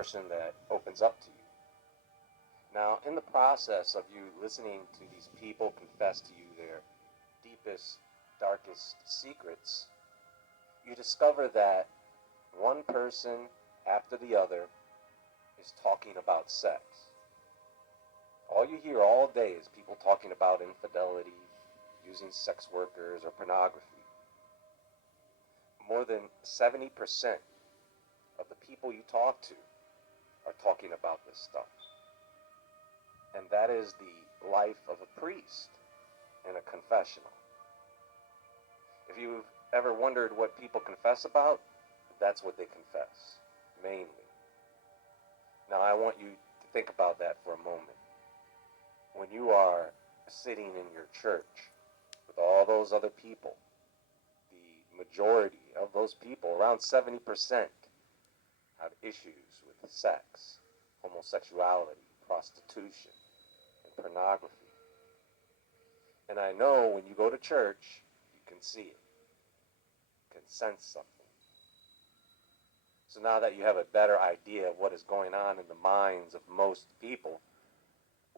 person that opens up to you. Now, in the process of you listening to these people confess to you their deepest, darkest secrets, you discover that one person after the other is talking about sex. All you hear all day is people talking about infidelity, using sex workers, or pornography. More than 70% of the people you talk to are talking about this stuff. And that is the life of a priest in a confessional. If you've ever wondered what people confess about, that's what they confess, mainly. Now I want you to think about that for a moment. When you are sitting in your church with all those other people, the majority of those people, around 70%, have issues with sex, homosexuality, prostitution, and pornography. And I know when you go to church, you can see it. You can sense something. So now that you have a better idea of what is going on in the minds of most people,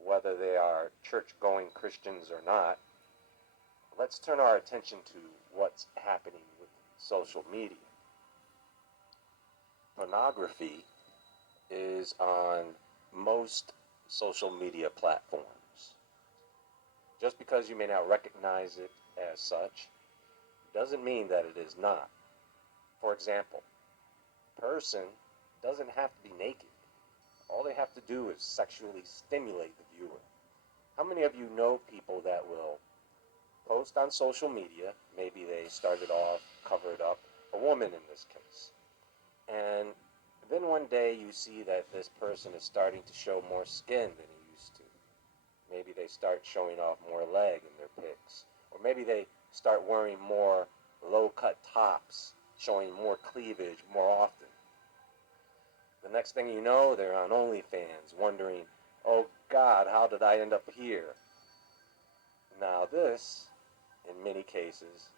whether they are church-going Christians or not, let's turn our attention to what's happening with social media. Pornography is on most social media platforms. Just because you may not recognize it as such, doesn't mean that it is not. For example, a person doesn't have to be naked. All they have to do is sexually stimulate the viewer. How many of you know people that will post on social media, maybe they started off covered up, a woman in this case, and then one day you see that this person is starting to show more skin than he used to. Maybe they start showing off more leg in their pics, or maybe they start wearing more low-cut tops, showing more cleavage more often. The next thing you know, they're on OnlyFans, wondering, oh God, how did I end up here? Now this, in many cases,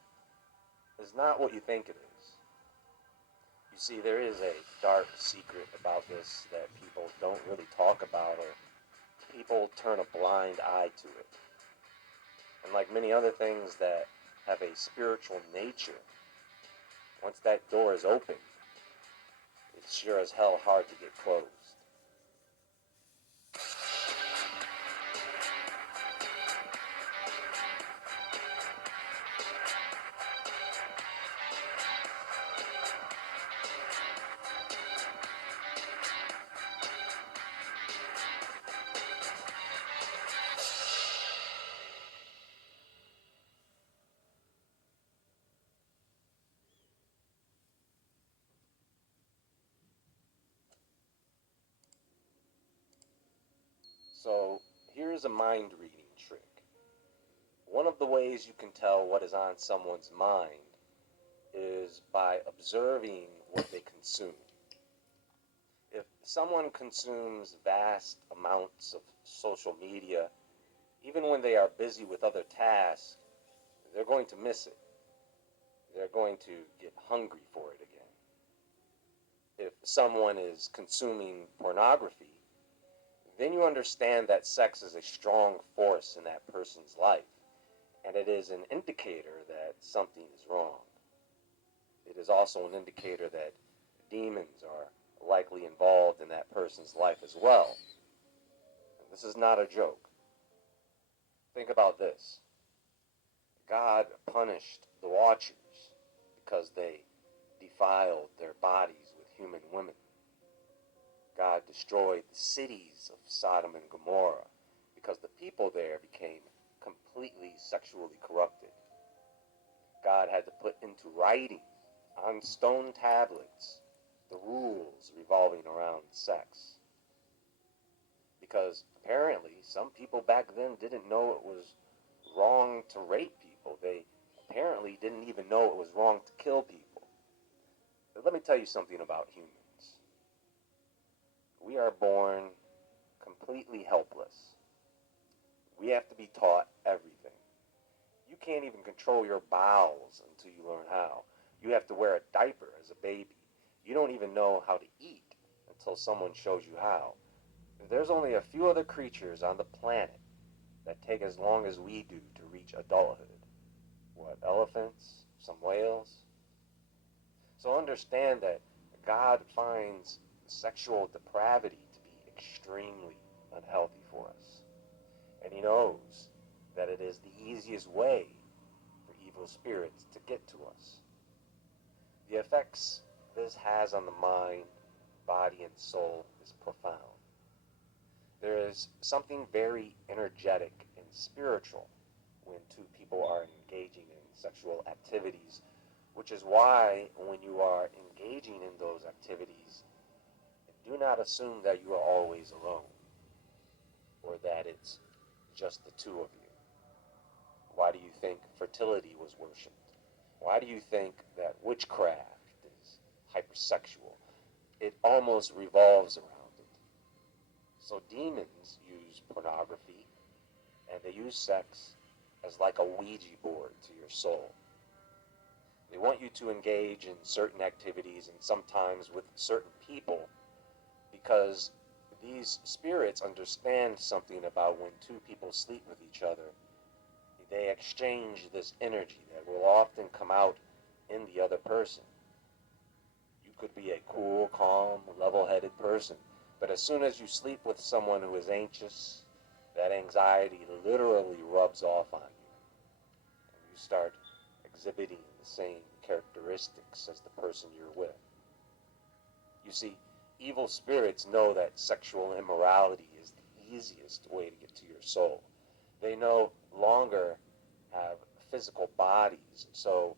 is not what you think it is. You see, there is a dark secret about this that people don't really talk about, or people turn a blind eye to it. And like many other things that have a spiritual nature, once that door is open, it's sure as hell hard to get closed. So here's a mind reading trick. One of the ways you can tell what is on someone's mind is by observing what they consume. If someone consumes vast amounts of social media, even when they are busy with other tasks, they're going to miss it. They're going to get hungry for it again. If someone is consuming pornography, then you understand that sex is a strong force in that person's life, and it is an indicator that something is wrong. It is also an indicator that demons are likely involved in that person's life as well. And this is not a joke. Think about this. God punished the Watchers because they defiled their bodies with human women. God destroyed the cities of Sodom and Gomorrah because the people there became completely sexually corrupted. God had to put into writing on stone tablets the rules revolving around sex. Because apparently some people back then didn't know it was wrong to rape people. They apparently didn't even know it was wrong to kill people. But let me tell you something about humans. We are born completely helpless. We have to be taught everything. You can't even control your bowels until you learn how. You have to wear a diaper as a baby. You don't even know how to eat until someone shows you how. There's only a few other creatures on the planet that take as long as we do to reach adulthood. What, elephants? Some whales? So understand that God finds sexual depravity to be extremely unhealthy for us. And He knows that it is the easiest way for evil spirits to get to us. The effects this has on the mind, body, and soul is profound. There is something very energetic and spiritual when two people are engaging in sexual activities, which is why when you are engaging in those activities, do not assume that you are always alone or that it's just the two of you. Why do you think fertility was worshipped? Why do you think that witchcraft is hypersexual? It almost revolves around it. So demons use pornography and they use sex as like a Ouija board to your soul. They want you to engage in certain activities and sometimes with certain people because these spirits understand something about when two people sleep with each other. They exchange this energy that will often come out in the other person. You could be a cool, calm, level-headed person, but as soon as you sleep with someone who is anxious, that anxiety literally rubs off on you. And you start exhibiting the same characteristics as the person you're with. You see, evil spirits know that sexual immorality is the easiest way to get to your soul. They no longer have physical bodies, so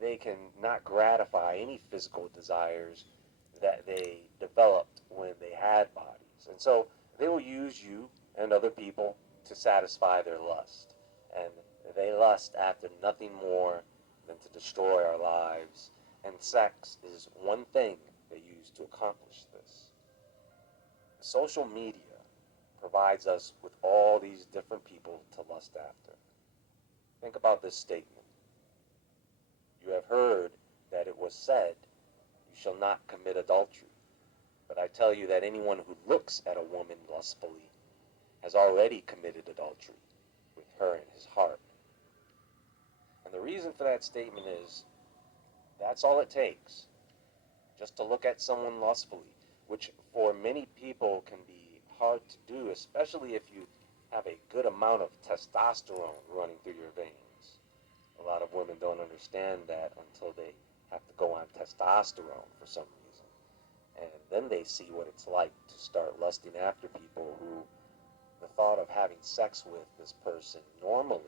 they can not gratify any physical desires that they developed when they had bodies. And so they will use you and other people to satisfy their lust. And they lust after nothing more than to destroy our lives. And sex is one thing they use to accomplish this. Social media provides us with all these different people to lust after. Think about this statement. You have heard that it was said, you shall not commit adultery. But I tell you that anyone who looks at a woman lustfully has already committed adultery with her in his heart. And the reason for that statement is, that's all it takes. Just to look at someone lustfully, which for many people can be hard to do, especially if you have a good amount of testosterone running through your veins. A lot of women don't understand that until they have to go on testosterone for some reason. And then they see what it's like to start lusting after people who the thought of having sex with this person normally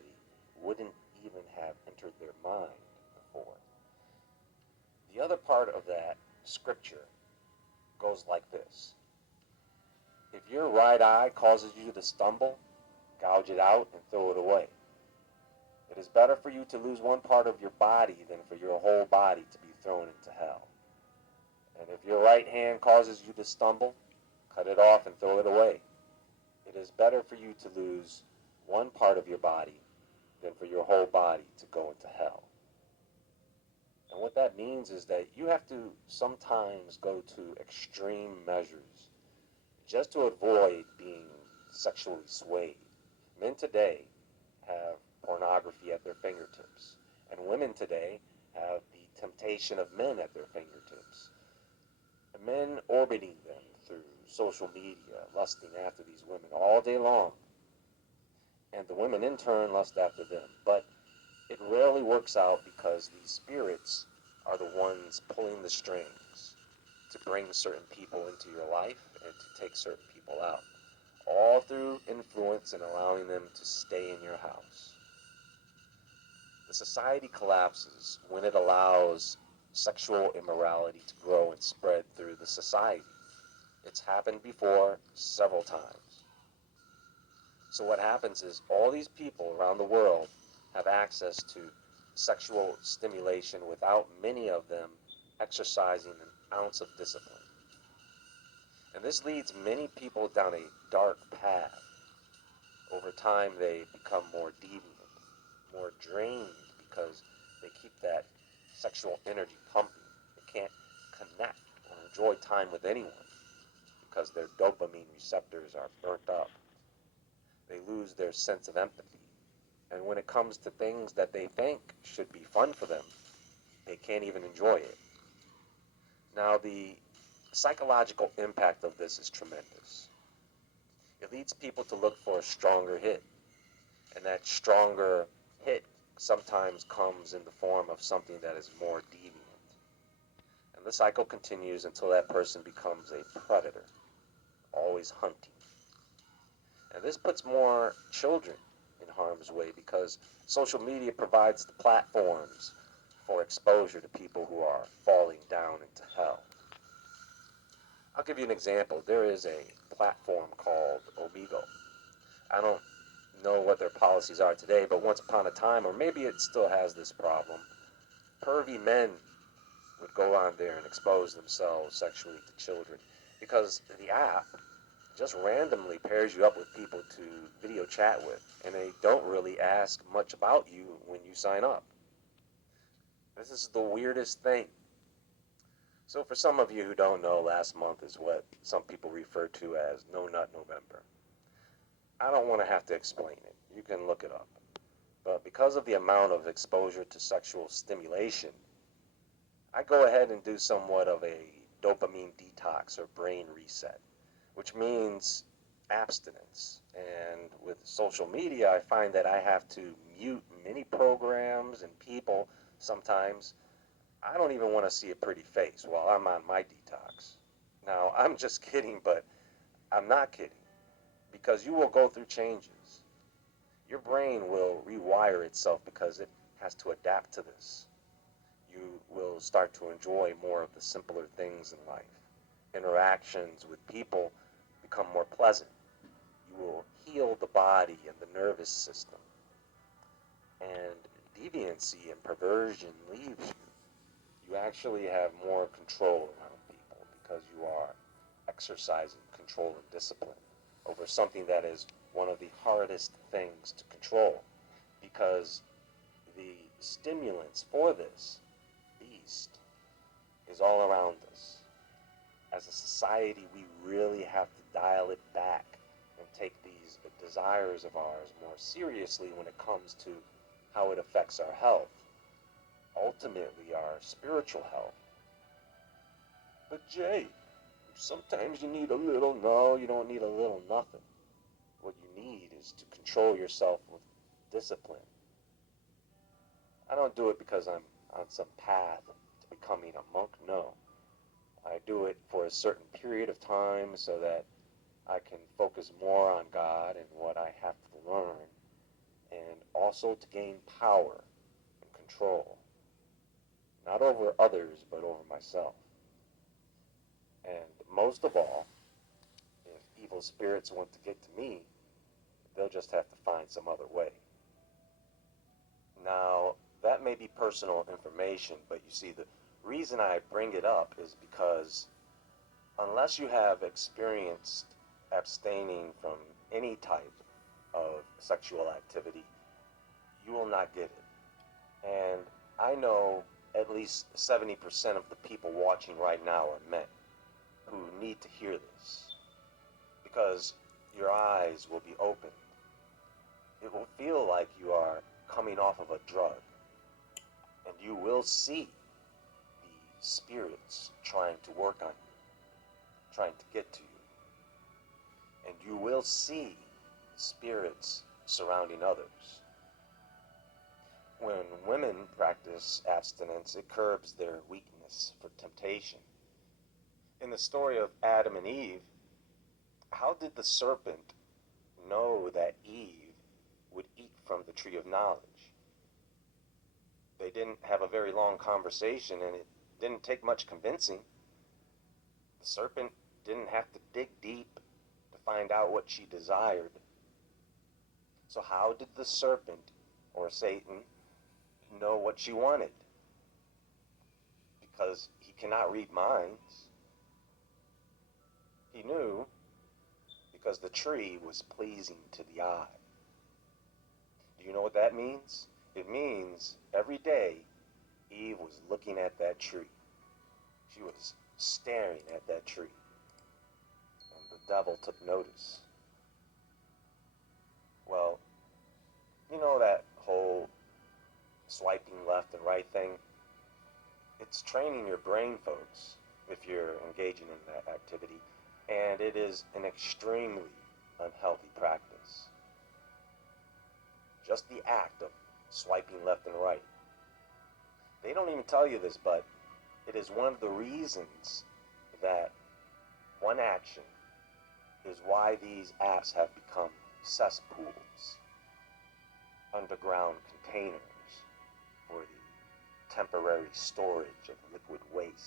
wouldn't even have entered their mind before. The other part of that scripture goes like this. If your right eye causes you to stumble, gouge it out and throw it away. It is better for you to lose one part of your body than for your whole body to be thrown into hell. And if your right hand causes you to stumble, cut it off and throw it away. It is better for you to lose one part of your body than for your whole body to go into hell. And what that means is that you have to sometimes go to extreme measures just to avoid being sexually swayed. Men today have pornography at their fingertips, and women today have the temptation of men at their fingertips. And men orbiting them through social media, lusting after these women all day long. And the women in turn lust after them. But it rarely works out because these spirits are the ones pulling the strings to bring certain people into your life and to take certain people out. All through influence and allowing them to stay in your house. The society collapses when it allows sexual immorality to grow and spread through the society. It's happened before several times. So what happens is all these people around the world have access to sexual stimulation without many of them exercising an ounce of discipline. And this leads many people down a dark path. Over time they become more deviant, more drained because they keep that sexual energy pumping. They can't connect or enjoy time with anyone. because their dopamine receptors are burnt up. They lose their sense of empathy. And when it comes to things that they think should be fun for them, they can't even enjoy it. Now, the psychological impact of this is tremendous. It leads people to look for a stronger hit, and that stronger hit sometimes comes in the form of something that is more deviant. And the cycle continues until that person becomes a predator, always hunting. And this puts more children in harm's way because social media provides the platforms for exposure to people who are falling down into hell. I'll give you an example. There is a platform called Omegle. I don't know what their policies are today, but once upon a time, or maybe it still has this problem, pervy men would go on there and expose themselves sexually to children because the app just randomly pairs you up with people to video chat with, and they don't really ask much about you when you sign up. This is the weirdest thing. So for some of you who don't know, last month is what some people refer to as No Nut November. I don't want to have to explain it. You can look it up. But because of the amount of exposure to sexual stimulation, I go ahead and do somewhat of a dopamine detox or brain reset, which means abstinence. And with social media, I find that I have to mute many programs and people sometimes. I don't even want to see a pretty face while I'm on my detox. Now, I'm just kidding, but I'm not kidding, because you will go through changes. Your brain will rewire itself because it has to adapt to this. You will start to enjoy more of the simpler things in life. Interactions with people become more pleasant. You will heal the body and the nervous system. And deviancy and perversion leaves you. You actually have more control around people because you are exercising control and discipline over something that is one of the hardest things to control, because the stimulants for this beast is all around us. As a society, we really have to dial it back and take these desires of ours more seriously when it comes to how it affects our health, ultimately our spiritual health. But Jay, sometimes you need a little. No, you don't need a little nothing. What you need is to control yourself with discipline. I don't do it because I'm on some path to becoming a monk. No. I do it for a certain period of time so that I can focus more on God and what I have to learn, and also to gain power and control. Not over others, but over myself. And most of all, if evil spirits want to get to me, they'll just have to find some other way. Now, that may be personal information, but you see, the reason I bring it up is because unless you have experienced abstaining from any type of sexual activity, you will not get it. And I know at least 70% of the people watching right now are men who need to hear this, because your eyes will be opened. It will feel like you are coming off of a drug, and you will see the spirits trying to work on you, trying to get to you. And you will see spirits surrounding others. When women practice abstinence, it curbs their weakness for temptation. In the story of Adam and Eve, how did the serpent know that Eve would eat from the tree of knowledge? They didn't have a very long conversation, and it didn't take much convincing. The serpent didn't have to dig deep to find out what she desired. So how did the serpent, or Satan, know what she wanted? Because he cannot read minds. He knew because the tree was pleasing to the eye. Do you know what that means? It means every day Eve was looking at that tree. She was staring at that tree. devil took notice. Well, you know that whole swiping left and right thing? It's training your brain, folks, if you're engaging in that activity, and it is an extremely unhealthy practice. Just the act of swiping left and right. They don't even tell you this, but it is one of the reasons that one action is why these apps have become cesspools, underground containers for the temporary storage of liquid waste.